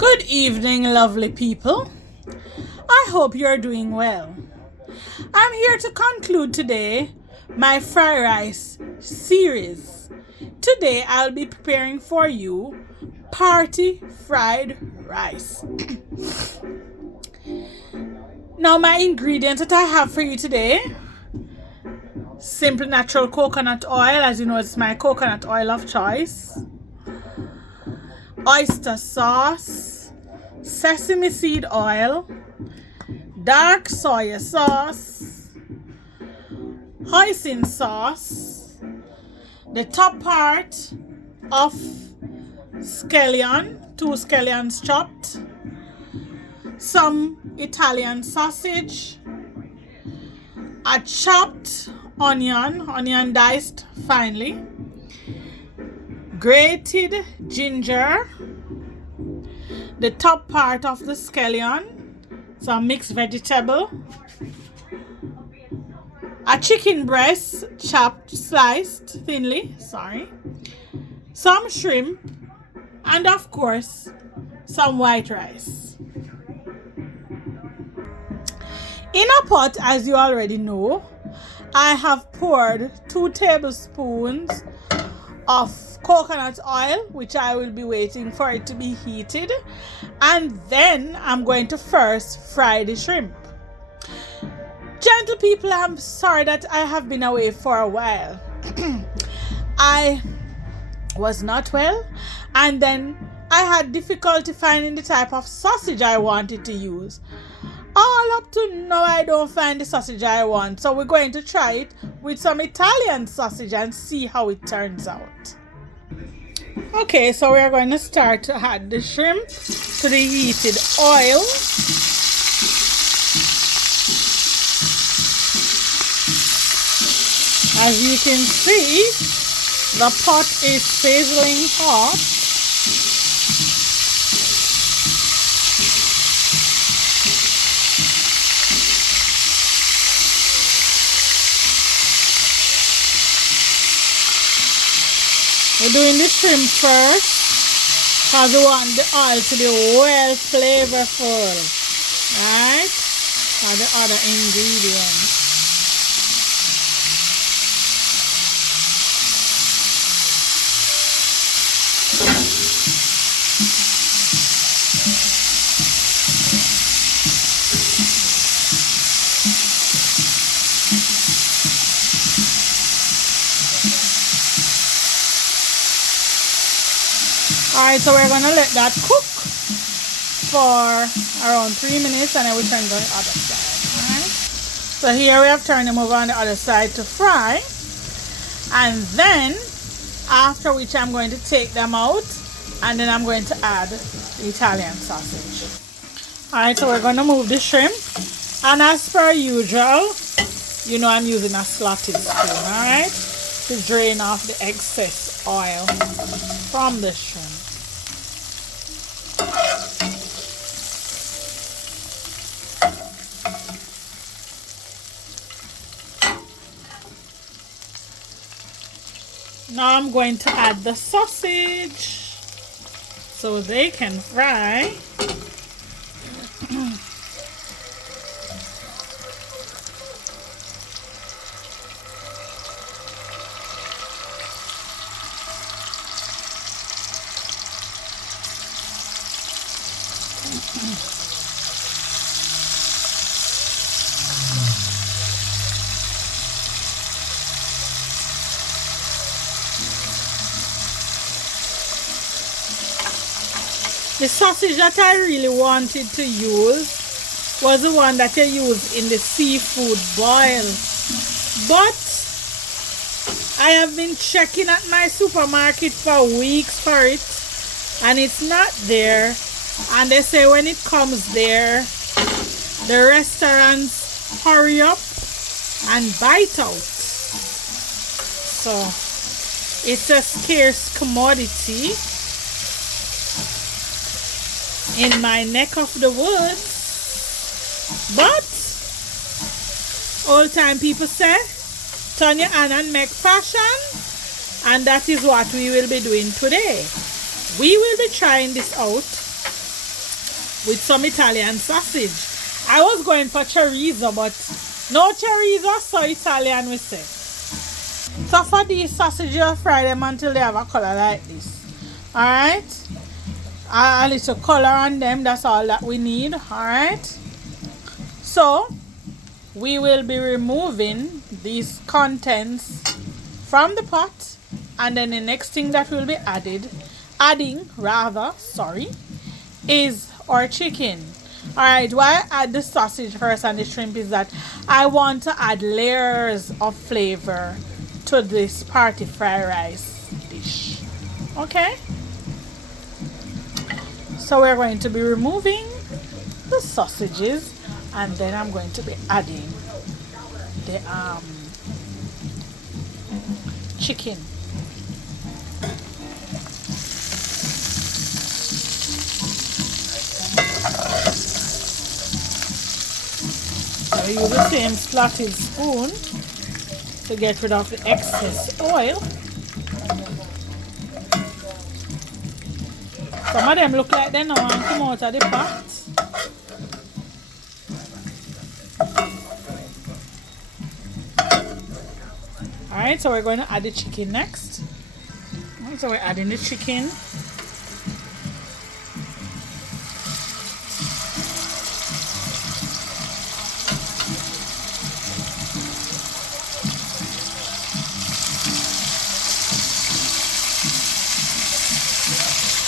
Good evening, lovely people. I hope you are doing well. I'm here to conclude today my fried rice series. Today I'll be preparing for you party fried rice. Now my ingredients that I have for you today: simple natural coconut oil. As you know, it's my coconut oil of choice. Oyster sauce, sesame seed oil, dark soya sauce, hoisin sauce, the top part of scallion, 2 scallions chopped, some Italian sausage, a chopped onion diced finely, grated ginger, the top part of the scallion, some mixed vegetable, a chicken breast chopped, sliced thinly, some shrimp, and of course some white rice. In a pot, as you already know, I have poured 2 tablespoons of coconut oil, which I will be waiting for it to be heated, and then I'm going to first fry the shrimp. Gentle people, I'm sorry that I have been away for a while. I was not well, and then I had difficulty finding the type of sausage I wanted to use. All up to now, I don't find the sausage I want, so we're going to try it with some Italian sausage and see how it turns out. Okay, so we're going to start to add the shrimp to the heated oil. As you can see, the pot is sizzling hot. We're doing the shrimp first because we want the oil to be well flavorful, right? For the other ingredients. Alright, so we're going to let that cook for around 3 minutes and then we turn to the other side. Alright, so here we have turned them over on the other side to fry, and then after which I'm going to take them out and then I'm going to add the Italian sausage. Alright, so we're going to move the shrimp, and as per usual, you know I'm using a slotted spoon, alright, to drain off the excess oil from the shrimp. Now I'm going to add the sausage so they can fry. The sausage that I really wanted to use was the one that you use in the seafood boil. But I have been checking at my supermarket for weeks for it, and it's not there. And they say when it comes there, the restaurants hurry up and bite out. So it's a scarce commodity in my neck of the woods. But old time people say, turn your hand and make fashion, and that is what we will be doing today. We will be trying this out with some Italian sausage. I was going for chorizo, but no chorizo, so Italian we say. So for these sausages, you fry them until they have a color like this. Alright? A little color on them, that's all that we need. Alright? So we will be removing these contents from the pot, and then the next thing that will be adding is our chicken. Alright, why I add the sausage first and the shrimp is that I want to add layers of flavor to this party fried rice dish. Okay, so we're going to be removing the sausages, and then I'm going to be adding the chicken. I use the same slotted spoon to get rid of the excess oil. Some of them look like they now want to come out of the pot. Alright, so we're going to add the chicken next. So we're adding the chicken.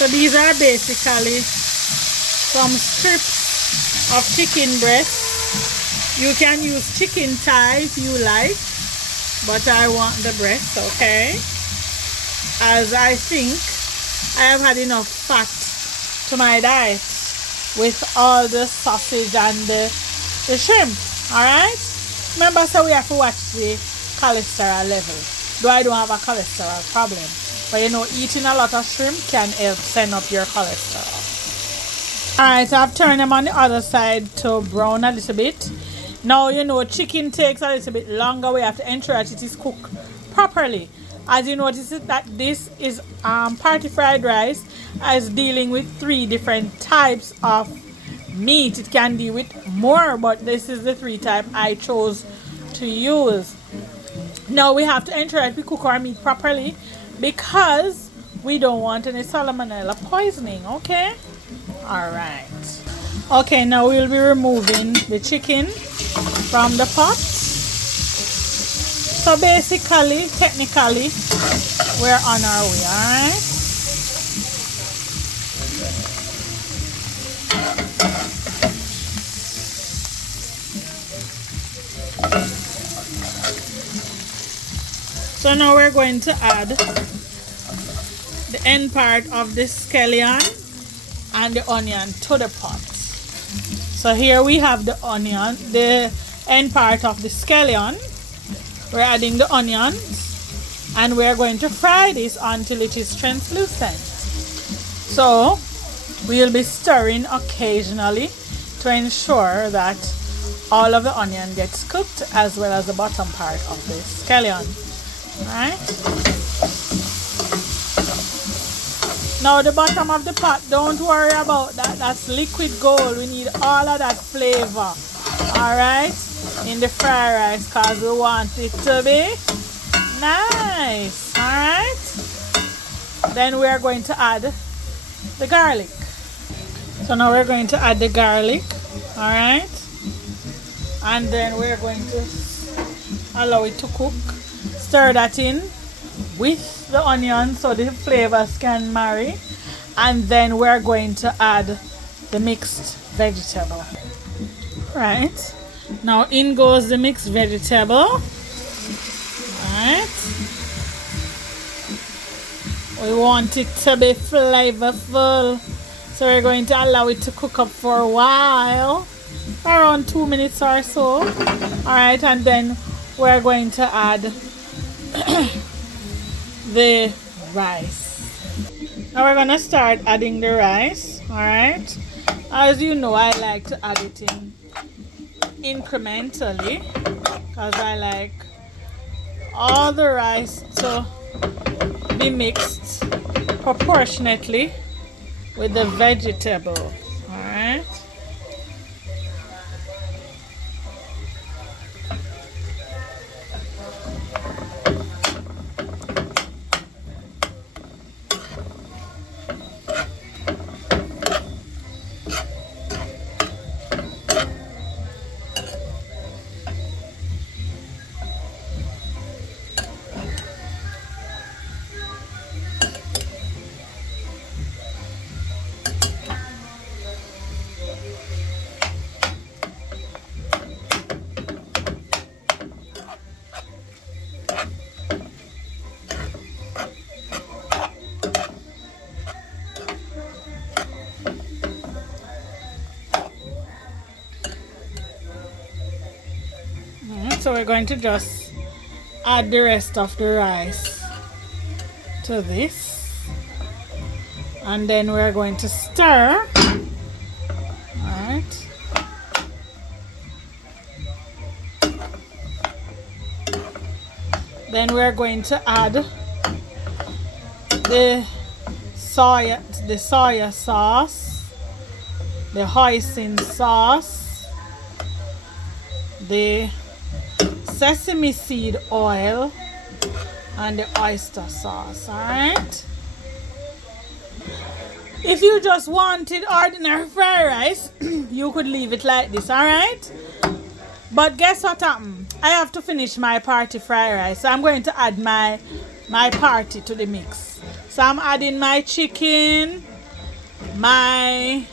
So these are basically some strips of chicken breast. You can use chicken thigh if you like, but I want the breast, okay? As I think I have had enough fat to my diet with all the sausage and the shrimp. Alright? Remember, so we have to watch the cholesterol level. Though I don't have a cholesterol problem. But you know, eating a lot of shrimp can help send up your cholesterol. Alright, so I've turned them on the other side to brown a little bit. Now, you know, chicken takes a little bit longer. We have to ensure that it is cooked properly. As you notice that this is party fried rice as dealing with 3 different types of meat. It can deal with more, but this is the 3 type I chose to use. Now we have to ensure that we cook our meat properly because we don't want any salmonella poisoning, okay? Alright. Okay, now we'll be removing the chicken from the pot. So basically, technically, we're on our way, alright? So now we're going to add the end part of the scallion and the onion to the pot. So here we have the onion, the end part of the scallion. We're adding the onions and we're going to fry this until it is translucent. So we'll be stirring occasionally to ensure that all of the onion gets cooked as well as the bottom part of the scallion. Alright. Now the bottom of the pot, don't worry about that. That's liquid gold. We need all of that flavor. Alright. In the fried rice because we want it to be nice. Alright. Then we are going to add the garlic. So now we're going to add the garlic. Alright. And then we're going to allow it to cook. Stir that in with the onion so the flavors can marry, and then we're going to add the mixed vegetable. Right, now in goes the mixed vegetable. Right, we want it to be flavorful, so we're going to allow it to cook up for a while, around 2 minutes or so. Alright, and then we're going to add the rice. Now we're gonna start adding the rice. Alright, as you know, I like to add it in incrementally because I like all the rice to be mixed proportionately with the vegetable. Alright, so we're going to just add the rest of the rice to this, and then we're going to stir. Alright. Then we're going to add the soya sauce, the hoisin sauce, the sesame seed oil, and the oyster sauce. Alright. If you just wanted ordinary fried rice, you could leave it like this. Alright. But guess what happened? I have to finish my party fried rice. So I'm going to add my party to the mix. So I'm adding my chicken, my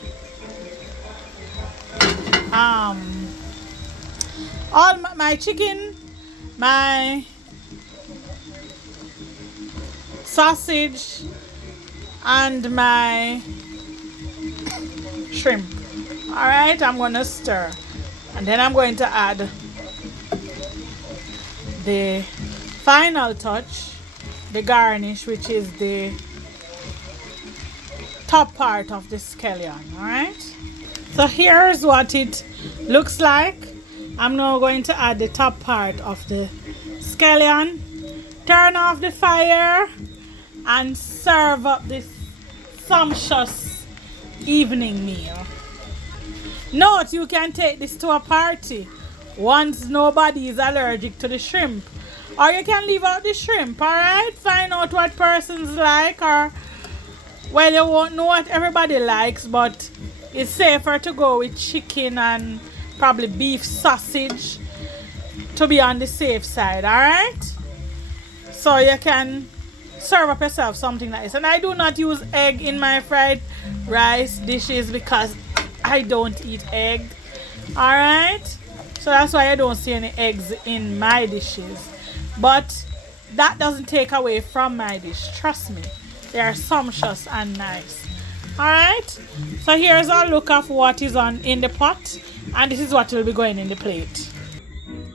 my chicken, my sausage, and my shrimp. Alright, I'm gonna stir. And then I'm going to add the final touch, the garnish, which is the top part of the scallion. Alright, so here's what it looks like. I'm now going to add the top part of the scallion, turn off the fire, and serve up this sumptuous evening meal. Note, you can take this to a party once nobody is allergic to the shrimp, or you can leave out the shrimp. Alright, find out what persons like, or well, you won't know what everybody likes, but it's safer to go with chicken and probably beef sausage to be on the safe side. Alright, so you can serve up yourself something like this. And I do not use egg in my fried rice dishes because I don't eat egg. Alright, so that's why I don't see any eggs in my dishes, but that doesn't take away from my dish. Trust me, they are sumptuous and nice. Alright, so here's a look of what is in the pot, and this is what will be going in the plate.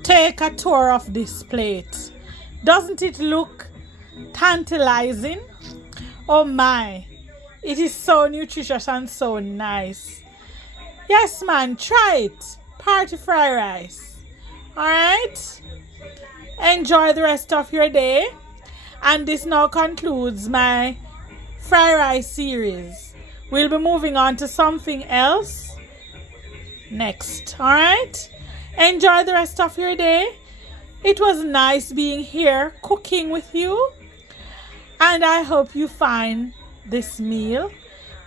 Take a tour of this plate. Doesn't it look tantalizing? Oh my, it is so nutritious and so nice. Yes man, try it. Party fried rice. Alright, enjoy the rest of your day, and this now concludes my fried rice series. We'll be moving on to something else next. Alright, enjoy the rest of your day. It was nice being here cooking with you, and I hope you find this meal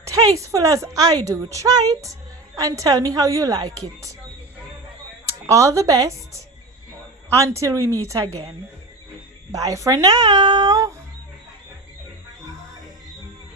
tasteful as I do. Try it and tell me how you like it. All the best until we meet again. Bye for now.